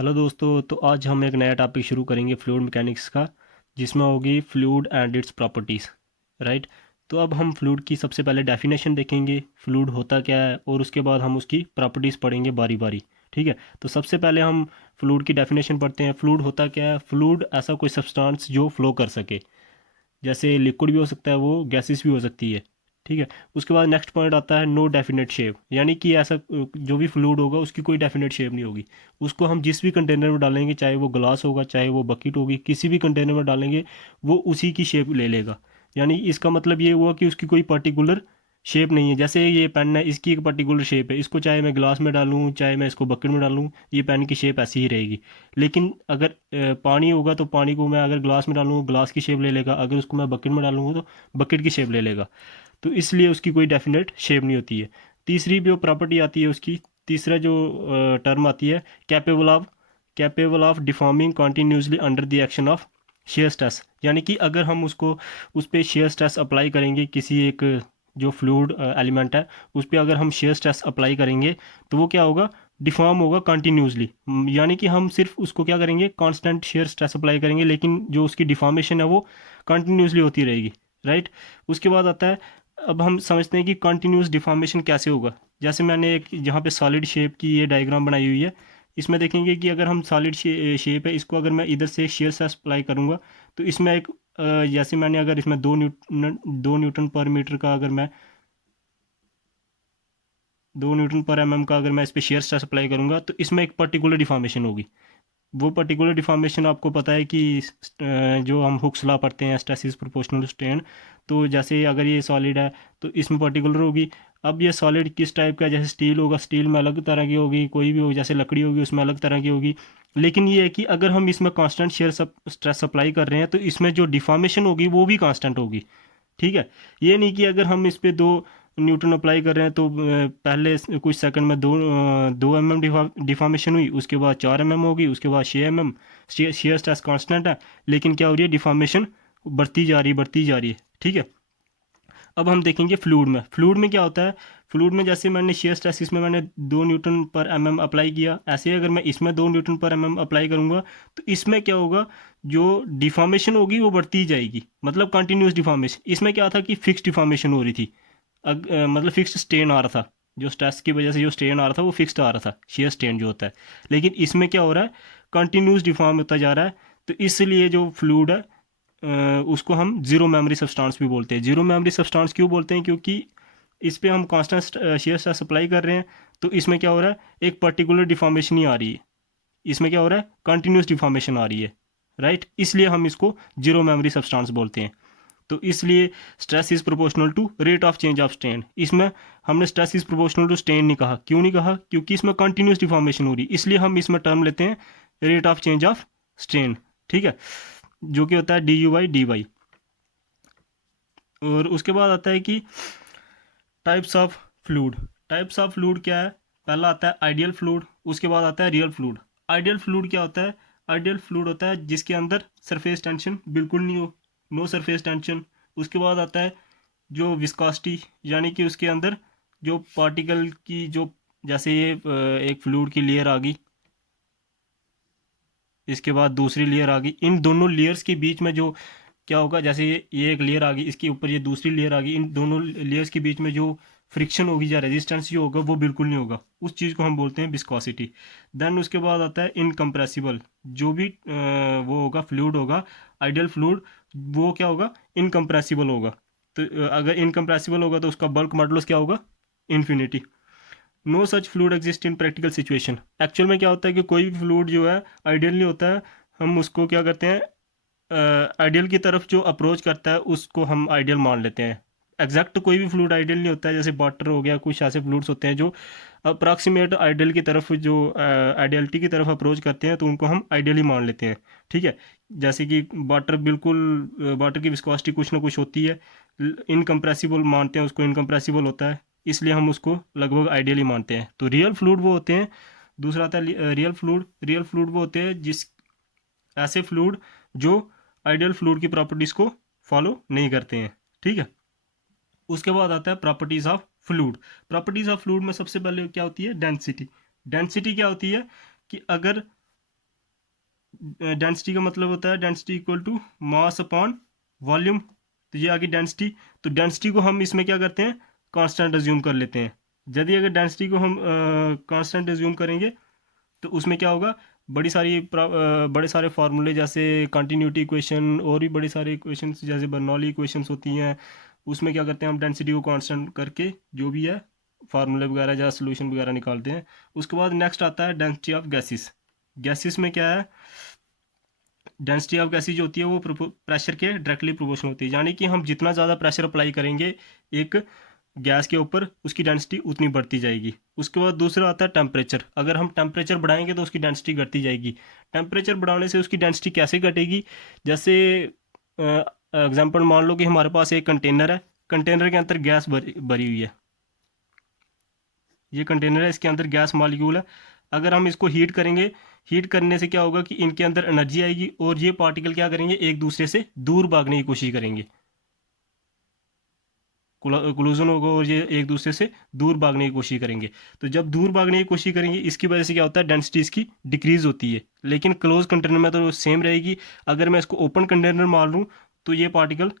Hello दोस्तों। तो आज हम एक नया टॉपिक शुरू करेंगे फ्लूइड मैकेनिक्स का, जिसमें होगी fluid and it's properties. Right. तो अब हम फ्लूइड की सबसे पहले डेफिनेशन देखेंगे, फ्लूइड होता क्या है, और उसके बाद हम उसकी प्रॉपर्टीज़ पढ़ेंगे बारी बारी। ठीक है। तो सबसे पहले हम फ्लूइड की डेफिनेशन पढ़ते हैं। फ्लूइड होता क्या है? फ्लूइड ऐसा कोई सब्सटेंस जो फ्लो कर सके। जैसे लिक्विड भी हो सकता है, वो गैसेस भी हो सकती है। ठीक है। उसके बाद नेक्स्ट पॉइंट आता है नो डेफिनेट शेप, यानी कि ऐसा जो भी फ्लूइड होगा उसकी कोई डेफिनेट शेप नहीं होगी। उसको हम जिस भी कंटेनर में डालेंगे, चाहे वो ग्लास होगा चाहे वो बकेट होगी, किसी भी कंटेनर में डालेंगे वो उसी की शेप ले लेगा। यानी इसका मतलब ये हुआ कि उसकी कोई पर्टिकुलर शेप नहीं है। जैसे ये पेन है, इसकी एक पर्टिकुलर शेप है, इसको चाहे मैं ग्लास में डालूँ चाहे मैं इसको बकेट में डालूँ, ये पेन की शेप ऐसी ही रहेगी। लेकिन अगर पानी होगा तो पानी को मैं अगर ग्लास में डालूँ ग्लास की शेप ले लेगा, अगर उसको मैं बकेट में डालूंगा तो बकेट की शेप ले लेगा। तो इसलिए उसकी कोई डेफिनेट शेप नहीं होती है। तीसरी जो प्रॉपर्टी आती है उसकी, तीसरा जो टर्म आती है, capable of deforming continuously under the action of shear stress. यानी कि अगर हम उसको उस पर शेयर स्ट्रेस अप्लाई करेंगे, किसी एक जो फ्लूइड एलिमेंट है उस पर अगर हम शेयर स्ट्रेस अप्लाई करेंगे तो वो क्या होगा? डिफॉर्म होगा कंटिन्यूसली। यानी कि हम सिर्फ उसको क्या करेंगे, कांस्टेंट शेयर स्ट्रेस अप्लाई करेंगे, लेकिन जो उसकी डिफॉर्मेशन है वो कंटिन्यूसली होती रहेगी। राइट। उसके बाद आता है, अब हम समझते हैं कि कंटिन्यूस डिफॉर्मेशन कैसे होगा। जैसे मैंने एक यहाँ पे सॉलिड शेप की ये डायग्राम बनाई हुई है। इसमें देखेंगे कि अगर हम सॉलिड शेप है, इसको अगर मैं इधर से शेयर स्ट्रेस अप्लाई करूँगा तो इसमें एक जैसे मैंने अगर इसमें 2 न्यूटन पर मीटर का अगर मैं 2 न्यूटन पर का अगर मैं इस पर शेयर स्ट्रेस अप्लाई करूँगा तो इसमें एक पर्टिकुलर डिफॉर्मेशन होगी। वो पर्टिकुलर डिफॉर्मेशन आपको पता है कि जो हम हुक्स लॉ पढ़ते हैं, stress is proportional to strain. तो जैसे अगर ये सॉलिड है तो इसमें पर्टिकुलर होगी। अब ये सॉलिड किस टाइप का है? जैसे स्टील होगा, स्टील में अलग तरह की होगी, कोई भी हो, जैसे लकड़ी होगी उसमें अलग तरह की होगी। लेकिन ये है कि अगर हम इसमें कांस्टेंट शेयर स्ट्रेस अप्लाई कर रहे हैं तो इसमें जो डिफॉर्मेशन होगी वो भी कांस्टेंट होगी। ठीक है। ये नहीं कि अगर हम इस पे 2 न्यूटन अप्लाई कर रहे हैं तो पहले कुछ सेकंड में 2 mm डिफॉर्मेशन हुई, उसके बाद 4 mm होगी, उसके बाद 6 mm। शेयर स्ट्रेस कांस्टेंट है, लेकिन क्या हो रही है? डिफॉर्मेशन बढ़ती जा रही है, बढ़ती जा रही है। ठीक है। अब हम देखेंगे फ्लूइड में। फ्लूइड में क्या होता है? फ्लूइड में जैसे मैंने शेयर स्ट्रेस इसमें मैंने 2 न्यूटन पर mm अप्लाई किया, ऐसे ही अगर मैं इसमें 2 न्यूटन पर mm अप्लाई करूंगा तो इसमें क्या होगा? जो डिफॉर्मेशन होगी वो बढ़ती जाएगी, मतलब कंटिन्यूस डिफॉर्मेशन। इसमें क्या था कि फिक्स डिफॉर्मेशन हो रही थी। मतलब फिक्स्ड स्ट्रेन आ रहा था, जो स्ट्रेस की वजह से जो स्ट्रेन आ रहा था वो फिक्स्ड आ रहा था, शेयर स्ट्रेन जो होता है। लेकिन इसमें क्या हो रहा है? कंटिन्यूस डिफॉर्म होता जा रहा है। तो इसलिए जो फ्लूइड है उसको हम जीरो मेमोरी सब्सटेंस भी बोलते हैं। जीरो मेमोरी सब्सटेंस क्यों बोलते हैं? क्योंकि इस पे हम कांस्टेंट शेयर स्ट्रेस अप्लाई कर रहे हैं। तो इसमें क्या हो रहा है? एक पर्टिकुलर डिफॉर्मेशन ही आ रही है। इसमें क्या हो रहा है? कंटिन्यूस डिफॉर्मेशन आ रही है। राइट। इसलिए हम इसको जीरो मेमोरी सब्सटेंस बोलते हैं। तो इसलिए stress is proportional to rate of change of strain. इसमें हमने stress is proportional to strain नहीं कहा। क्यों नहीं कहा? क्योंकि इसमें कंटिन्यूस डिफॉर्मेशन हो रही है, इसलिए हम इसमें टर्म लेते हैं rate of change of strain. ठीक है। जो कि होता है DU/DY। और उसके बाद आता है कि types of fluid. Types of fluid क्या है? पहला आता है आइडियल फ्लूइड, उसके बाद आता है रियल फ्लूइड। आइडियल फ्लूइड क्या होता है? आइडियल फ्लूइड होता है जिसके अंदर सरफेस टेंशन बिल्कुल नहीं हो, नो सरफेस टेंशन। उसके बाद आता है जो विस्कोसिटी, यानी कि उसके अंदर जो पार्टिकल की जो, जैसे ये एक फ्लूइड की लेयर आ गई, इसके बाद दूसरी लेयर आ गई, इन दोनों लेयर्स के बीच में जो क्या होगा, जैसे ये एक लेयर आ गई, इसके ऊपर ये दूसरी लेयर आ गई, इन दोनों लेयर्स के बीच में जो फ्रिक्शन होगी या रेजिस्टेंस जो होगा वो बिल्कुल नहीं होगा। उस चीज़ को हम बोलते हैं विस्कोसिटी। देन उसके बाद आता है इनकम्प्रेसिबल। जो भी वो होगा फ्लूइड होगा, आइडियल फ्लूइड, वो क्या होगा? इनकम्प्रेसिबल होगा। तो अगर इनकम्प्रेसिबल होगा तो उसका बल्क मॉडुलस क्या होगा? Infinity. No such fluid exist in practical situation. Actual में क्या होता है कि कोई भी फ्लूइड जो है आइडियल नहीं होता है। हम उसको क्या करते हैं, आइडियल की तरफ जो अप्रोच करता है उसको हम आइडियल मान लेते हैं। एग्जैक्ट कोई भी फ्लूइड आइडियल नहीं होता है। जैसे वाटर हो गया, कुछ ऐसे फ्लूइड्स होते हैं जो अप्रॉक्सीमेट आइडियल की तरफ, जो आइडियलिटी की तरफ अप्रोच करते हैं, तो उनको हम आइडियल ही मान लेते हैं। ठीक है। जैसे कि वाटर, बिल्कुल वाटर की विस्कोसिटी कुछ ना कुछ होती है, इनकम्प्रेसिबल मानते हैं उसको, इनकम्प्रेसिबल होता है, इसलिए हम उसको लगभग आइडियल ही मानते हैं। तो रियल फ्लूइड वो होते हैं, दूसरा आता है रियल फ्लूइड। रियल फ्लूइड वो होते हैं जिस ऐसे फ्लूइड जो आइडियल फ्लूइड की प्रॉपर्टीज को फॉलो नहीं करते हैं। ठीक है। उसके बाद आता है properties of fluid. Properties of fluid में सबसे पहले क्या होती है? डेंसिटी। डेंसिटी क्या होती है कि अगर डेंसिटी का मतलब होता है density equal to mass upon volume. तो ये आ गई डेंसिटी। तो डेंसिटी को हम इसमें क्या करते हैं, कांस्टेंट अज्यूम कर लेते हैं। यदि अगर डेंसिटी को हम कांस्टेंट अज्यूम करेंगे तो उसमें क्या होगा, बड़े सारे फार्मूले जैसे कंटिन्यूटी इक्वेशन और भी बड़े सारे इक्वेशंस जैसे बर्नौली इक्वेशंस होती हैं, उसमें क्या करते हैं हम डेंसिटी को कांस्टेंट करके जो भी है फार्मूले वगैरह या सोल्यूशन वगैरह निकालते हैं। उसके बाद नेक्स्ट आता है डेंसिटी ऑफ गैसेस। गैसेस में क्या है, डेंसिटी ऑफ गैसेज जो होती है वो प्रेशर के डायरेक्टली प्रोपोर्शनल होती है, यानी कि हम जितना ज़्यादा प्रेशर अप्लाई करेंगे एक गैस के ऊपर उसकी डेंसिटी उतनी बढ़ती जाएगी। उसके बाद दूसरा आता है टेम्परेचर। अगर हम टेम्परेचर बढ़ाएंगे तो उसकी डेंसिटी घटती जाएगी। टेम्परेचर बढ़ाने से उसकी डेंसिटी कैसे घटेगी, जैसे एग्जांपल मान लो कि हमारे पास एक कंटेनर है, कंटेनर के अंदर गैस भरी हुई है। ये कंटेनर है, इसके अंदर गैस मॉलिक्यूल है। अगर हम इसको हीट करेंगे, हीट करने से क्या होगा कि इनके अंदर एनर्जी आएगी और ये पार्टिकल क्या करेंगे, एक दूसरे से दूर भागने की कोशिश करेंगे, कोलिजन होगा और ये एक दूसरे से दूर भागने की कोशिश करेंगे। तो जब दूर भागने की कोशिश करेंगे इसकी वजह से क्या होता है, डेंसिटी इसकी डिक्रीज होती है। लेकिन क्लोज कंटेनर में तो सेम रहेगी। अगर मैं इसको ओपन कंटेनर मान लूँ तो ये पार्टिकल